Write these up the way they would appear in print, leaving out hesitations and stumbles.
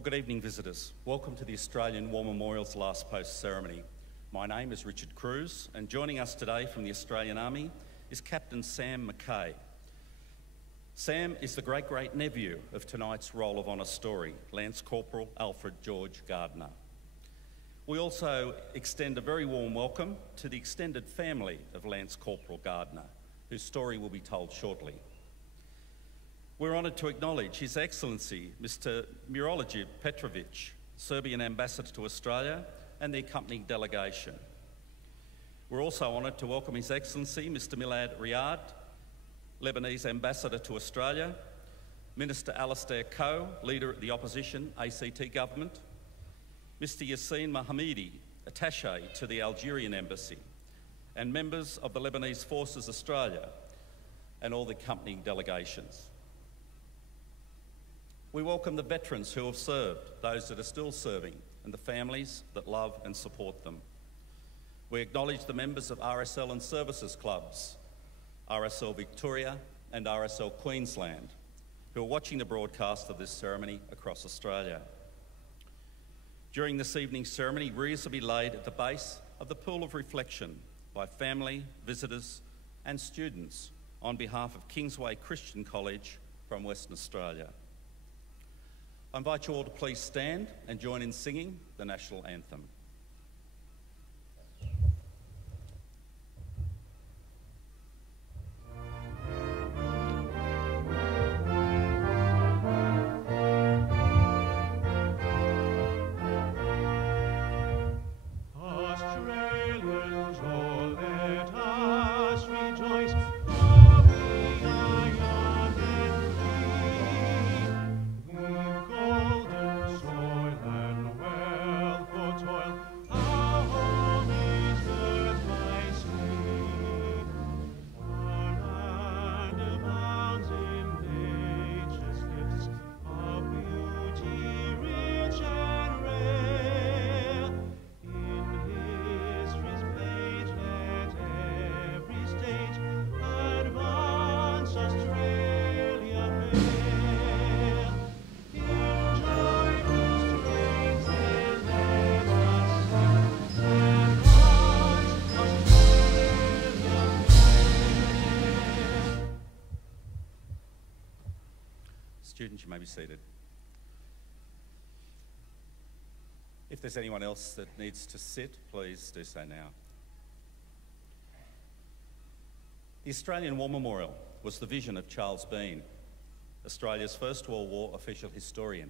Well, good evening, visitors. Welcome to the Australian War Memorial's Last Post ceremony. My name is Richard Cruz, and joining us today from the Australian Army is Captain Sam McKay. Sam is the great-great-nephew of tonight's Roll of Honour story, Lance Corporal Alfred George Gardner. We also extend a very warm welcome to the extended family of Lance Corporal Gardner, whose story will be told shortly. We're honoured to acknowledge His Excellency Mr. Milorad Petrovic, Serbian Ambassador to Australia, and the accompanying delegation. We're also honoured to welcome His Excellency Mr. Milad Riyad, Lebanese Ambassador to Australia, Minister Alastair Coe, Leader of the Opposition ACT Government, Mr. Yassine Mohamedi, Attaché to the Algerian Embassy, and members of the Lebanese Forces Australia and all the accompanying delegations. We welcome the veterans who have served, those that are still serving, and the families that love and support them. We acknowledge the members of RSL and Services Clubs, RSL Victoria and RSL Queensland, who are watching the broadcast of this ceremony across Australia. During this evening's ceremony, wreaths will be laid at the base of the Pool of Reflection by family, visitors and students on behalf of Kingsway Christian College from Western Australia. I invite you all to please stand and join in singing the National Anthem. Students, you may be seated. If there's anyone else that needs to sit, please do so now. The Australian War Memorial was the vision of Charles Bean, Australia's First World War official historian.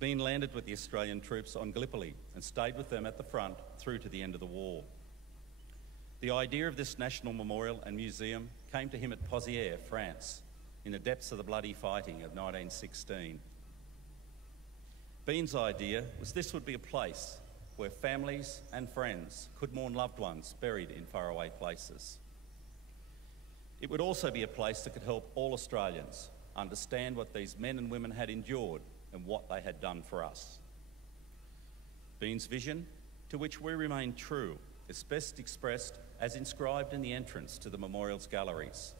Bean landed with the Australian troops on Gallipoli and stayed with them at the front through to the end of the war. The idea of this national memorial and museum came to him at Pozières, France, in the depths of the bloody fighting of 1916. Bean's idea was this would be a place where families and friends could mourn loved ones buried in faraway places. It would also be a place that could help all Australians understand what these men and women had endured and what they had done for us. Bean's vision, to which we remain true, is best expressed as inscribed in the entrance to the memorial's galleries.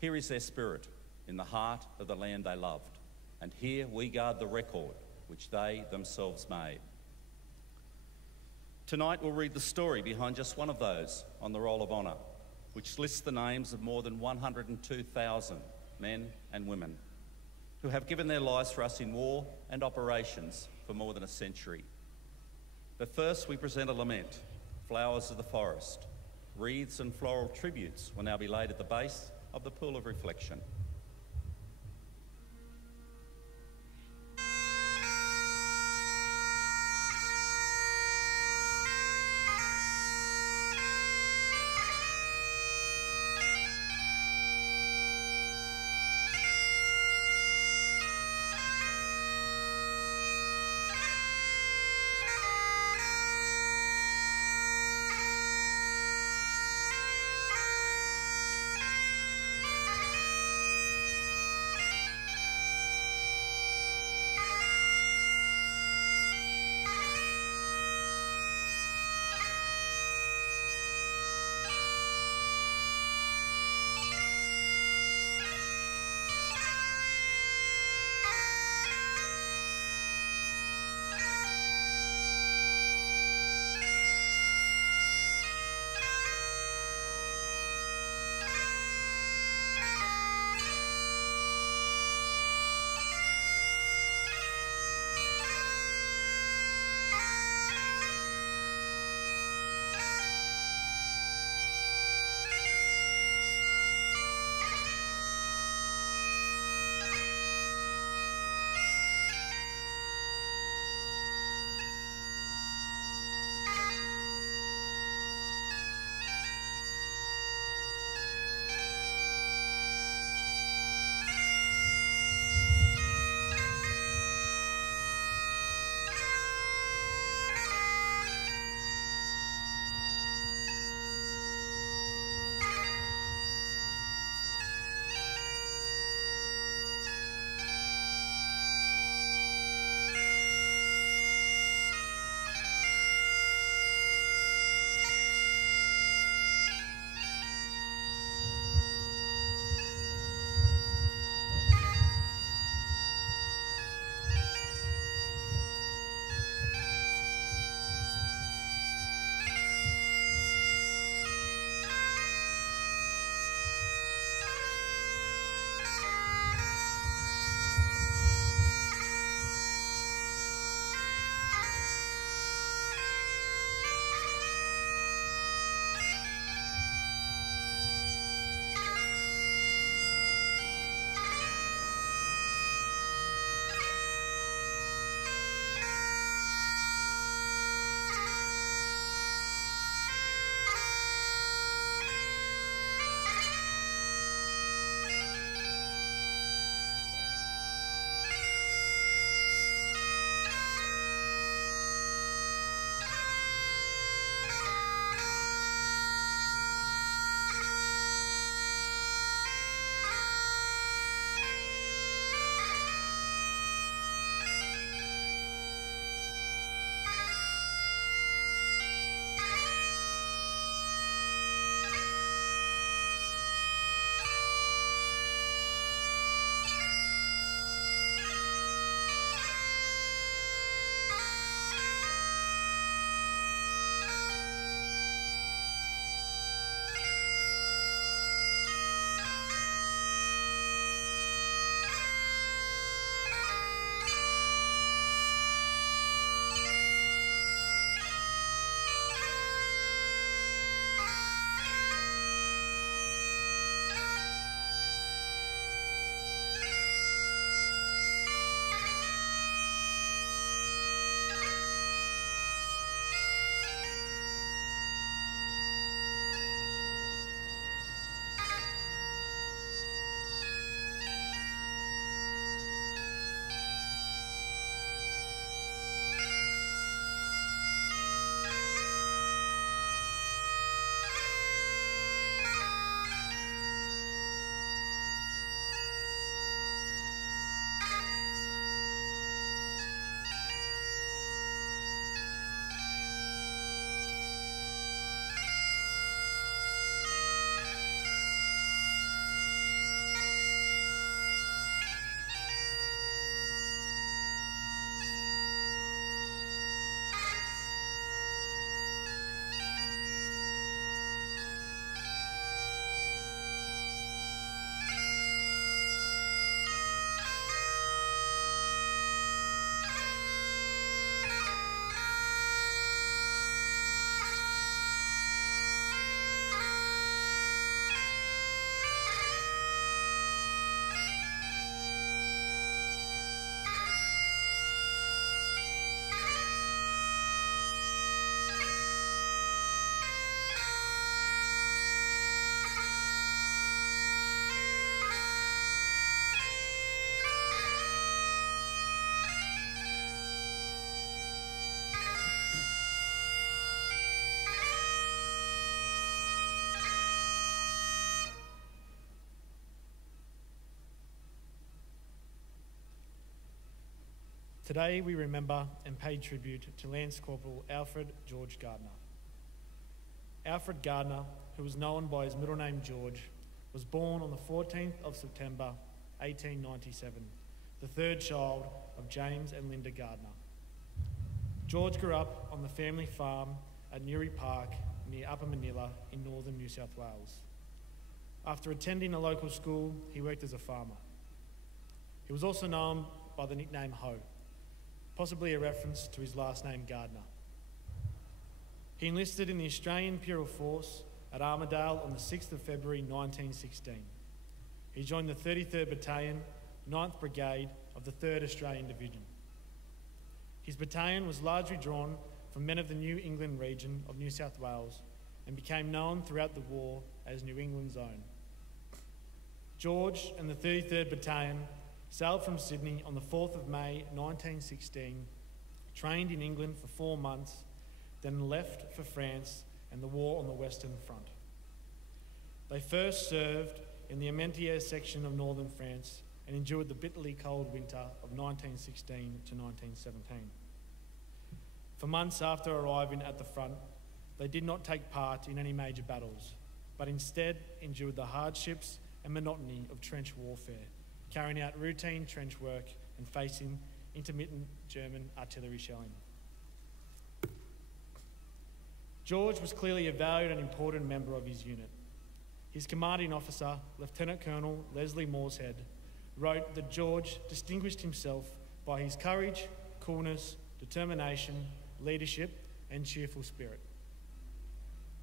Here is their spirit in the heart of the land they loved, and here we guard the record which they themselves made. Tonight we'll read the story behind just one of those on the Roll of Honour, which lists the names of more than 102,000 men and women who have given their lives for us in war and operations for more than a century. But first we present a lament, Flowers of the Forest. Wreaths and floral tributes will now be laid at the base of the Pool of Reflection. Today we remember and pay tribute to Lance Corporal Alfred George Gardner. Alfred Gardner, who was known by his middle name George, was born on the 14th of September 1897, the third child of James and Linda Gardner. George grew up on the family farm at Newry Park near Upper Manila in northern New South Wales. After attending a local school, he worked as a farmer. He was also known by the nickname Ho, possibly a reference to his last name Gardner. He enlisted in the Australian Imperial Force at Armidale on the 6th of February 1916. He joined the 33rd Battalion, 9th Brigade of the 3rd Australian Division. His battalion was largely drawn from men of the New England region of New South Wales and became known throughout the war as New England's Own. George and the 33rd Battalion sailed from Sydney on the 4th of May 1916, trained in England for 4 months, then left for France and the war on the Western Front. They first served in the Armentières section of northern France and endured the bitterly cold winter of 1916 to 1917. For months after arriving at the front, they did not take part in any major battles, but instead endured the hardships and monotony of trench warfare, carrying out routine trench work and facing intermittent German artillery shelling. George was clearly a valued and important member of his unit. His commanding officer, Lieutenant Colonel Leslie Morshead, wrote that George distinguished himself by his courage, coolness, determination, leadership, and cheerful spirit.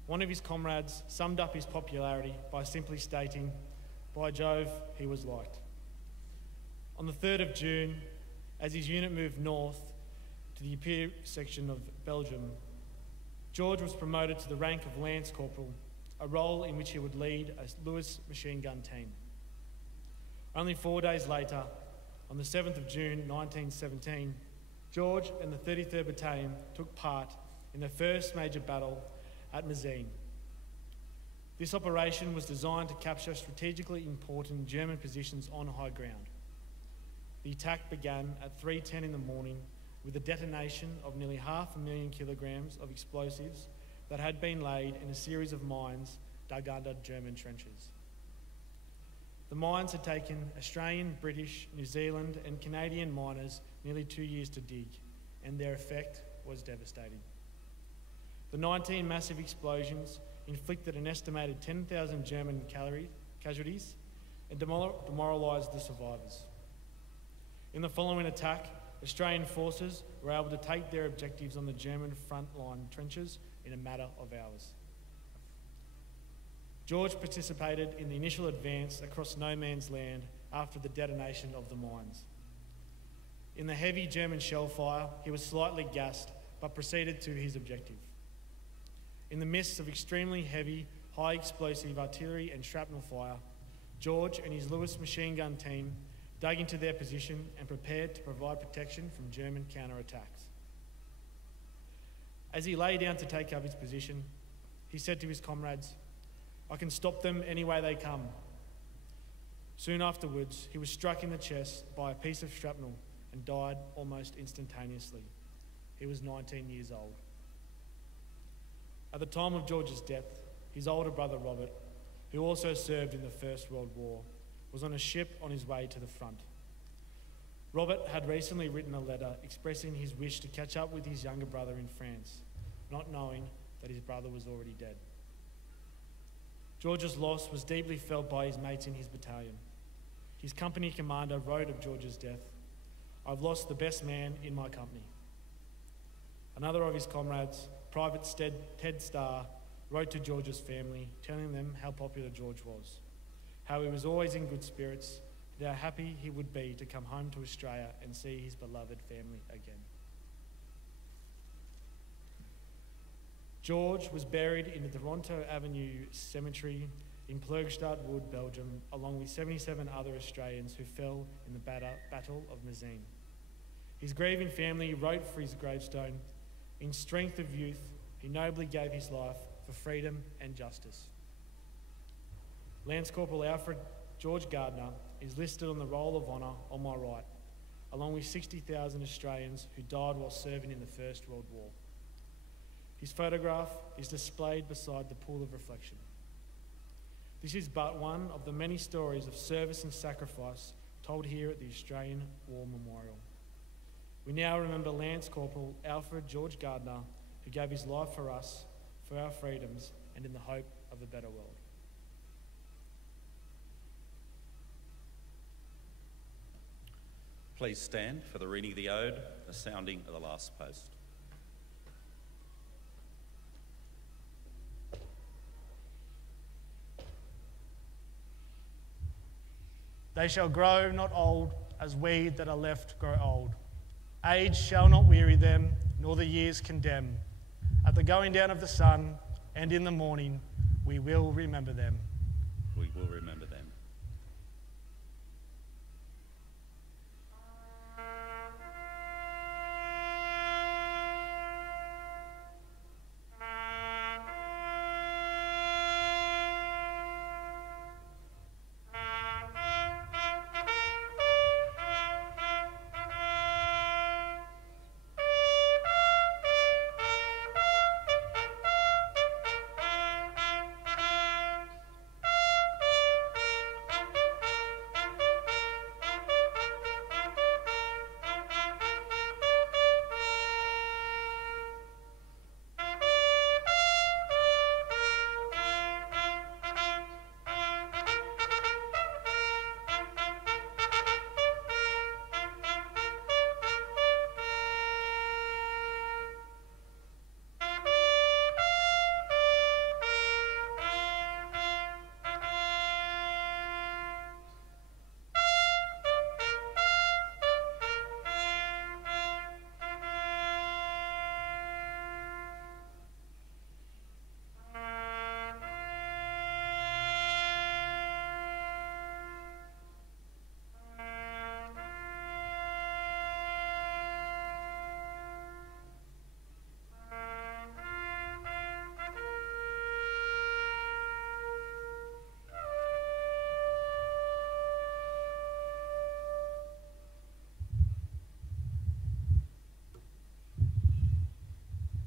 One of his comrades summed up his popularity by simply stating, "By Jove, he was liked." On the 3rd of June, as his unit moved north to the Ypres section of Belgium, George was promoted to the rank of Lance Corporal, a role in which he would lead a Lewis machine gun team. Only 4 days later, on the 7th of June 1917, George and the 33rd Battalion took part in the first major battle at Messines. This operation was designed to capture strategically important German positions on high ground. The attack began at 3:10 in the morning with the detonation of nearly 500,000 kilograms of explosives that had been laid in a series of mines dug under German trenches. The mines had taken Australian, British, New Zealand and Canadian miners nearly 2 years to dig, and their effect was devastating. The 19 massive explosions inflicted an estimated 10,000 German casualties and demoralised the survivors. In the following attack, Australian forces were able to take their objectives on the German front-line trenches in a matter of hours. George participated in the initial advance across no man's land after the detonation of the mines. In the heavy German shell fire, he was slightly gassed but proceeded to his objective. In the midst of extremely heavy, high explosive artillery and shrapnel fire, George and his Lewis machine gun team dug into their position and prepared to provide protection from German counterattacks. As he lay down to take up his position, he said to his comrades, "I can stop them any way they come." Soon afterwards, he was struck in the chest by a piece of shrapnel and died almost instantaneously. He was 19 years old. At the time of George's death, his older brother Robert, who also served in the First World War, was on a ship on his way to the front. Robert had recently written a letter expressing his wish to catch up with his younger brother in France, not knowing that his brother was already dead. George's loss was deeply felt by his mates in his battalion. His company commander wrote of George's death, "I've lost the best man in my company." Another of his comrades, Private Ted Starr, wrote to George's family, telling them how popular George was, how he was always in good spirits, and how happy he would be to come home to Australia and see his beloved family again. George was buried in the Toronto Avenue Cemetery in Ploegstad Wood, Belgium, along with 77 other Australians who fell in the Battle of Messines. His grieving family wrote for his gravestone, "In strength of youth, he nobly gave his life for freedom and justice." Lance Corporal Alfred George Gardner is listed on the Roll of Honour on my right, along with 60,000 Australians who died while serving in the First World War. His photograph is displayed beside the pool of reflection. This is but one of the many stories of service and sacrifice told here at the Australian War Memorial. We now remember Lance Corporal Alfred George Gardner, who gave his life for us, for our freedoms, and in the hope of a better world. Please stand for the reading of the ode, the sounding of the last post. They shall grow not old as we that are left grow old. Age shall not weary them, nor the years condemn. At the going down of the sun and in the morning, we will remember them. We will remember them.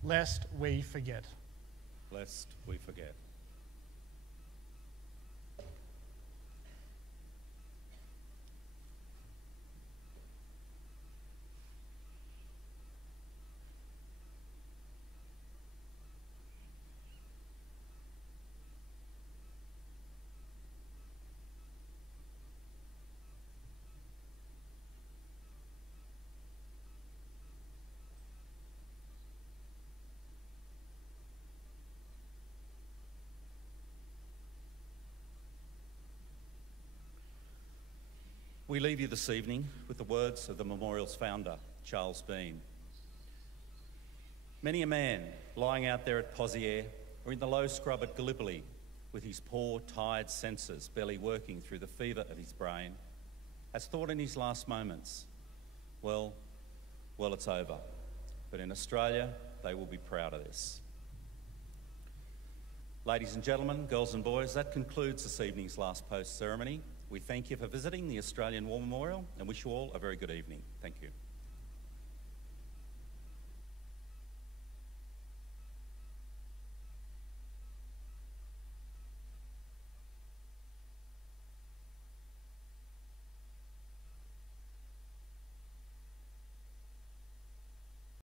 Lest we forget. Lest we forget. We leave you this evening with the words of the memorial's founder, Charles Bean. Many a man lying out there at Pozières or in the low scrub at Gallipoli with his poor, tired senses barely working through the fever of his brain has thought in his last moments, well, it's over. But in Australia, they will be proud of this. Ladies and gentlemen, girls and boys, that concludes this evening's last post ceremony. We thank you for visiting the Australian War Memorial and wish you all a very good evening. Thank you.